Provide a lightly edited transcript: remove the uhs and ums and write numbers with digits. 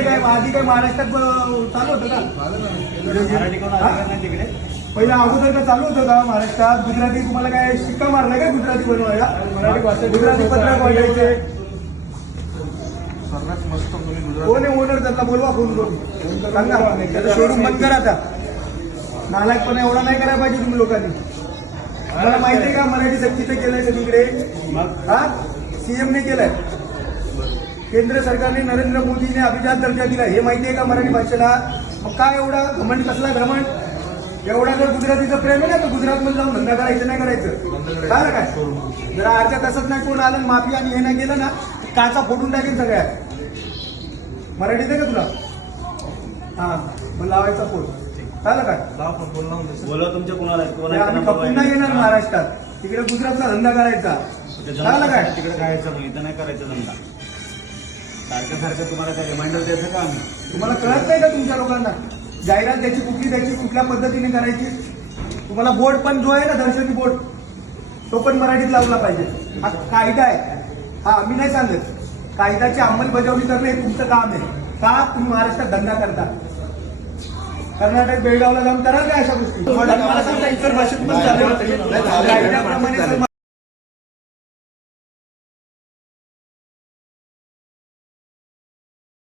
होतं काय आधी काय महाराष्ट्रात चालू होतं का पहिला अगोदर का चालू होतं का महाराष्ट्रात गुजराती तुम्हाला काय शिक्का मारलाय का गुजराती बनवायला मराठी भाषा गुजराती पत्रक वाटायचे कोण आहे ओनर त्यांना बोलवा फोन करून सांगा त्याचा शोरूम बंद करा आता नालायकपणा एवढा नाही करायला पाहिजे तुम्ही लोकांनी मला माहिती आहे का मराठी सक्तीचं केलंय सगळीकडे हा सीएमने केलंय केंद्र सरकारने नरेंद्र मोदीने अभिजात दर्जा दिला हे माहिती आहे का मराठी भाषेला मग काय एवढा घमंड कसला घमंड एवढा जर गुजरातीचं प्रेम आहे ना तर गुजरातमध्ये जाऊन धंदा करायचं नाही करायचं काय काय जरा अर्ध्या तासात नाही कोण आलं माफी आणि हे नाही केलं ना काचा फोडून टाकेल सगळ्या मराठीत आहे का तुला हा मग लावायचा फोन चालेल काय बोला तुमच्या कोणाला आम्ही खपून नाही येणार महाराष्ट्रात तिकडे गुजरातला धंदा करायचा चालेल काय तिकडे जायचं मग इथं नाही करायचं धंदा सारखं तुम्हाला काय रिमाइंडर द्यायचं का आम्ही तुम्हाला कळत नाही का तुमच्या लोकांना जाहिरात द्यायची कुठली द्यायची कुठल्या पद्धतीने करायची तुम्हाला बोर्ड पण जो आहे ना दर्शनी बोर्ड तो पण मराठीत लावला पाहिजे हा कायदा आहे हा आम्ही नाही सांगत कायद्याची अंमलबजावणी करणं हे तुमचं काम आहे का तुम्ही महाराष्ट्रात धंदा करता कर्नाटक बेळगावला जाऊन कराल का अशा गोष्टी मला सांगता इतर भाषेत पण चालेल कायद्याप्रमाणे